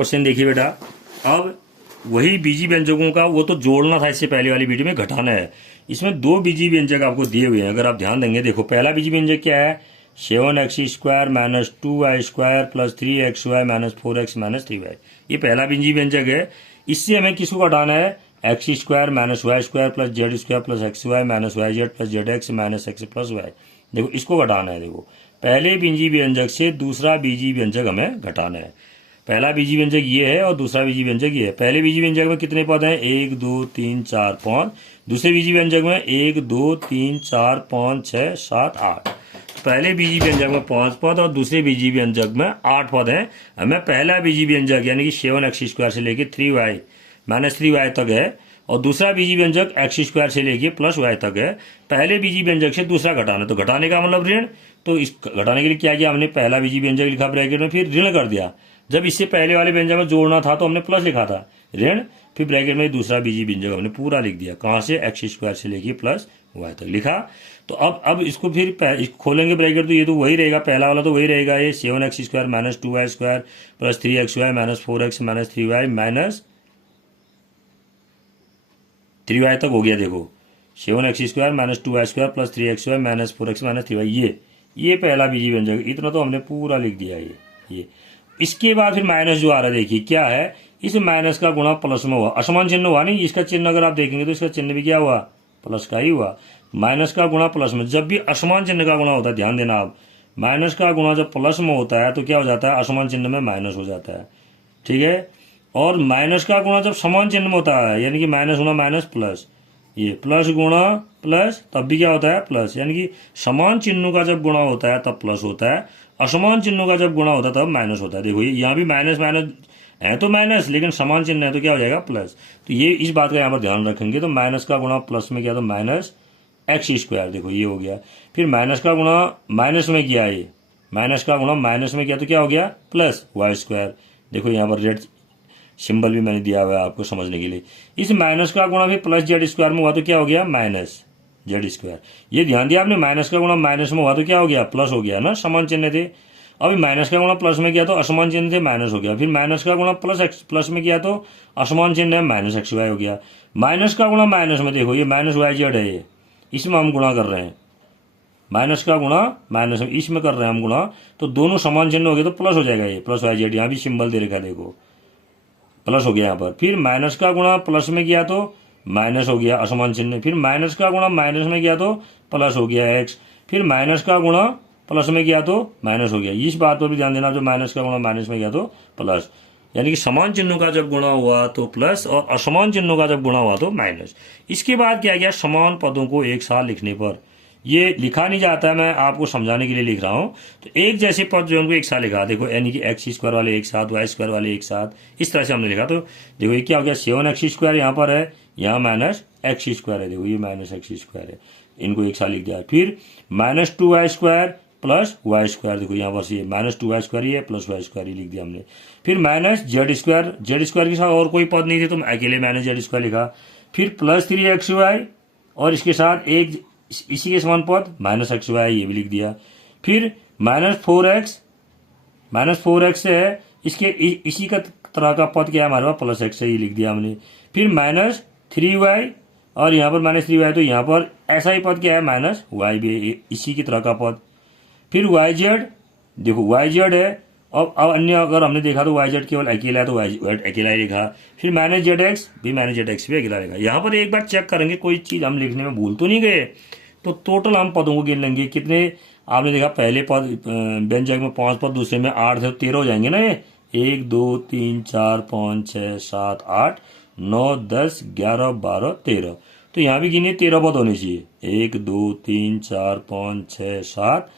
Question देखिए बेटा। अब वही बीजी व्यंजकों का वो तो जोड़ना था इससे पहले वाली वीडियो में, घटाना है। इसमें दो बीजी व्यंजक आपको दिए हुए हैं, अगर आप ध्यान देंगे। देखो पहला बीजी व्यंजक क्या है, 7x² minus 2y² plus 3xy minus 4x minus 3y। ये पहला बीजी व्यंजक है। इससे हमें किसको घटाना है, x² minus y² plus z² plus xy minus yz plus zx minus x plus y। देखो इसको घटाना है। देखो पहले बीजी व्यंजक से दूसरा बीजी व्यंजक हमें घटाना है। पहला बीजी व्यंजक ये है और दूसरा बीजी व्यंजक ये है। पहले बीजी व्यंजक में कितने पद हैं, 1 2 3 4 5। दूसरे बीजी व्यंजक में 1 2 3 4 5 6 7 8। पहले बीजी व्यंजक में 5 पद और दूसरे बीजी व्यंजक में 8 पद हैं। हमें पहला बीजी व्यंजक यानी कि 7x² से लेके 3y माइनस 3y तक है और दूसरा बीजी व्यंजक x² से लेके प्लस y तक है। पहले बीजी व्यंजक से दूसरा घटाना, तो घटाने का मतलब ऋण। तो इस घटाने के लिए क्या किया हमने, पहला बीजी व्यंजक लिखा ब्रैकेट में, फिर ऋण कर दिया। जब इससे पहले वाले व्यंजक में जोड़ना था तो हमने प्लस लिखा था, ऋण, फिर ब्रैकेट में दूसरा बीजी व्यंजक हमने पूरा लिख दिया। कहाँ से, x² से लेके प्लस y तक लिखा। तो अब इसको फिर खोलेंगे ब्रैकेट, तो ये तो वही रहेगा, पहला वाला तो वही रहेगा। ये 7x² minus 2y² plus 3xy minus 4x minus 3y minus 3y तक हो गया। देखो 7x² minus 2y² plus 3xy minus 4x minus 3y, ये पहला बीजी व्यंजक। इतना तो हमने पूरा लिख दिया ये। इसके बाद फिर माइनस जो आ रहा है, देखिए क्या है, इस माइनस का गुणा प्लस में हुआ, असमान चिन्ह हुआ नहीं। इसका चिन्ह अगर आप देखेंगे तो इसका चिन्ह भी क्या हुआ, प्लस का ही हुआ। माइनस का गुणा प्लस में, जब भी असमान चिन्ह का गुणा होता है, ध्यान देना आप, माइनस का गुणा जब प्लस में होता है तो क्या हो जाता है, असमान चिन्ह में माइनस हो जाता है, ठीक है। और माइनस का गुणा जब समान चिन्ह में होता है, यानी कि माइनस गुणा माइनस प्लस, ये प्लस गुणा प्लस, तब भी क्या होता है, प्लस। यानी कि समान चिन्हों का जब गुणा होता है तब प्लस होता है, असमान चिन्हों का जब गुणा होता है तब माइनस होता है। देखो ये यहाँ भी माइनस माइनस है तो माइनस, लेकिन समान चिन्ह है तो क्या हो जाएगा, प्लस। तो ये इस बात का यहाँ पर ध्यान रखेंगे। तो माइनस का गुणा प्लस में किया तो माइनस x², देखो ये हो गया। फिर माइनस का गुणा माइनस में किया, ये माइनस का गुणा माइनस में किया तो क्या हो गया, प्लस y²। देखो यहाँ पर रेड सिंबल भी मैंने दिया हुआ है आपको समझने के लिए। इस माइनस का गुणा भी प्लस z² में हुआ तो क्या हो गया, माइनस z²। ये ध्यान दिया आपने, माइनस का गुणा माइनस में हुआ तो क्या हो गया, प्लस हो गया ना, समान चिन्ह थे। अभी माइनस का गुणा प्लस में किया तो असमान चिन्ह थे, माइनस हो गया। फिर माइनस का गुणा प्लस में किया तो असमान चिन्ह है, माइनस xy हो गया। माइनस का गुणा माइनस में, देखो ये माइनस yz है, ये इसमें हम गुणा कर रहे हैं। माइनस का गुणा माइनस में, इसमें कर रहे हैं हम गुणा, तो दोनों समान चिन्ह हो गए तो प्लस हो जाएगा, ये प्लस yz। यहाँ भी सिंबल दे रखा है, देखो प्लस हो गया यहाँ पर। फिर माइनस का गुणा प्लस में किया तो माइनस हो गया, असमान चिन्ह। फिर माइनस का गुणा माइनस में किया तो प्लस हो गया x। फिर माइनस का गुणा प्लस में किया तो माइनस हो गया। इस बात पर भी ध्यान देना, जो माइनस का गुणा माइनस में किया तो प्लस, यानी कि समान चिन्हों का जब गुणा हुआ तो प्लस और असमान चिन्हों का जब गुणा हुआ तो माइनस। इसके बाद क्या किया, समान पदों को एक साथ लिखने पर, ये लिखा नहीं जाता है, मैं आपको समझाने के लिए लिख रहा हूँ। तो एक जैसे पद जो उनको एक साथ लिखा, देखो यानी कि x² वाले एक साथ, y² वाले एक साथ, इस तरह से हमने लिखा। तो देखो ये क्या हो गया, 7x² यहाँ पर है, यहाँ माइनस x² है, देखो ये माइनस x² है, इनको एक साथ लिख दिया। फिर माइनस 2y² प्लस y², देखो यहाँ पर से माइनस 2y² ही है, प्लस y² ही लिख दिया हमने। फिर माइनस z² के साथ और कोई पद नहीं थे तो अकेले माइनस z² लिखा। फिर प्लस 3xy और इसके साथ एक इसी के समान पद माइनस xy, ये भी लिख दिया। फिर माइनस 4x है, इसके इसी का तरह का पद क्या है हमारे पास, प्लस x है, ये लिख दिया हमने। फिर माइनस 3y और यहाँ पर माइनस 3y, तो यहाँ पर ऐसा ही पद क्या है, माइनस y भी इसी की तरह का पद। फिर yz, देखो yz है, अब अन्य अगर हमने देखा तो yz केवल अकेला है तो yz अकेला ही लिखा। फिर माइनस zx भी अकेला लिखा। यहाँ पर एक बार चेक करेंगे कोई चीज हम लिखने में भूल तो नहीं गए। तो टोटल हम पदों को गिन लेंगे, कितने आपने देखा, पहले पद व्यंजक में 5 पद, दूसरे में 8 थे, 13 हो जाएंगे ना ये। 1 2 3 4 5 6 7 8 9 10 11 12 13। तो यहाँ भी गिने 13 पद होने चाहिए, 1 2 3 4 5 6 7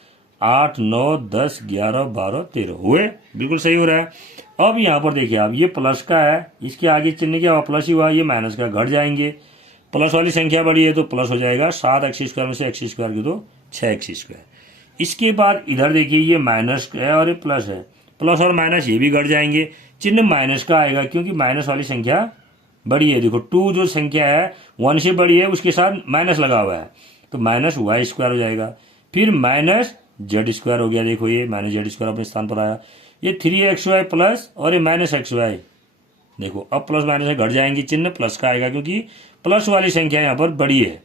8 9 10 11 12 13 हुए, बिल्कुल सही हो रहा है। अब यहाँ पर देखिए आप, ये प्लस का है, इसके आगे चिन्ह क्या हुआ, प्लस ही हुआ। ये माइनस का, घट जाएंगे, प्लस वाली संख्या बड़ी है तो प्लस हो जाएगा, 7x² में से x² की तो 6x²। इसके बाद इधर देखिए ये माइनस है और ये प्लस है, प्लस और माइनस ये भी घट जाएंगे, चिन्ह माइनस का आएगा क्योंकि माइनस वाली संख्या बड़ी है। देखो 2 जो संख्या है 1 से बड़ी है, उसके साथ माइनस लगा हुआ है, तो माइनस y² हो जाएगा। फिर माइनस z² हो गया, देखो ये माइनस z² अपने स्थान पर आया। ये 3xy प्लस और ये माइनस xy, देखो अब प्लस माइनस घट जाएंगे, चिन्ह प्लस का आएगा क्योंकि प्लस वाली संख्या यहाँ पर बड़ी है।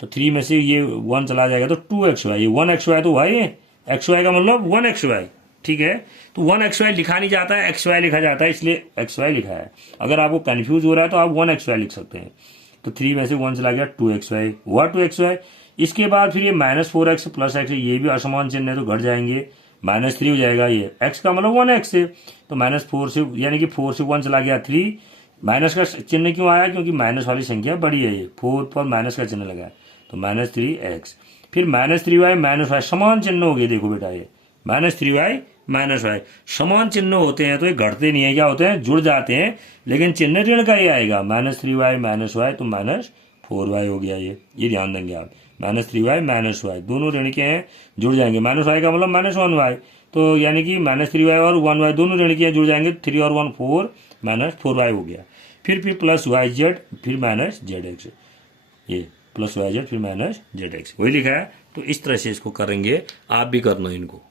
तो 3 में से ये 1 चला जाएगा तो 2xy, ये 1xy तो y है, xy का मतलब 1xy, ठीक है। तो 1xy लिखा नहीं जाता है, xy लिखा जाता है, इसलिए xy लिखा है। अगर आपको कंफ्यूज हो रहा है तो आप 1xy लिख सकते हैं। तो 3 में से 1 चला गया, 2xy हुआ 2xy। इसके बाद फिर ये -4x प्लस x, ये भी असमान चिन्ह है तो घट जाएंगे, -3 हो जाएगा। ये x का मतलब 1x है, तो -4 से यानी कि 4 से 1 चला गया 3। माइनस का चिन्ह क्यों आया, क्योंकि माइनस वाली संख्या बड़ी है, ये 4 पर माइनस का चिन्ह लगा है, तो -3x। फिर -3y -y समान चिन्ह हो गए, देखो बेटा ये -3y -y समान चिन्ह होते हैं तो ये घटते नहीं है, क्या होते हैं, जुड़ जाते हैं, लेकिन चिन्ह ऋण का ही आएगा। -3y -y तो -4y हो गया, ये ध्यान देंगे आप। -3y -y दोनों ऋण के हैं, जुड़ जाएंगे। -y का मतलब -1y, तो यानी कि -3y और 1y दोनों ऋण के हैं, जुड़ जाएंगे। 3 और 1 4 -4y हो गया। फिर प्लस yz, फिर -zx, ये प्लस yz फिर -zx वही लिखा है। तो इस तरह से इसको करेंगे, आप भी करना इनको।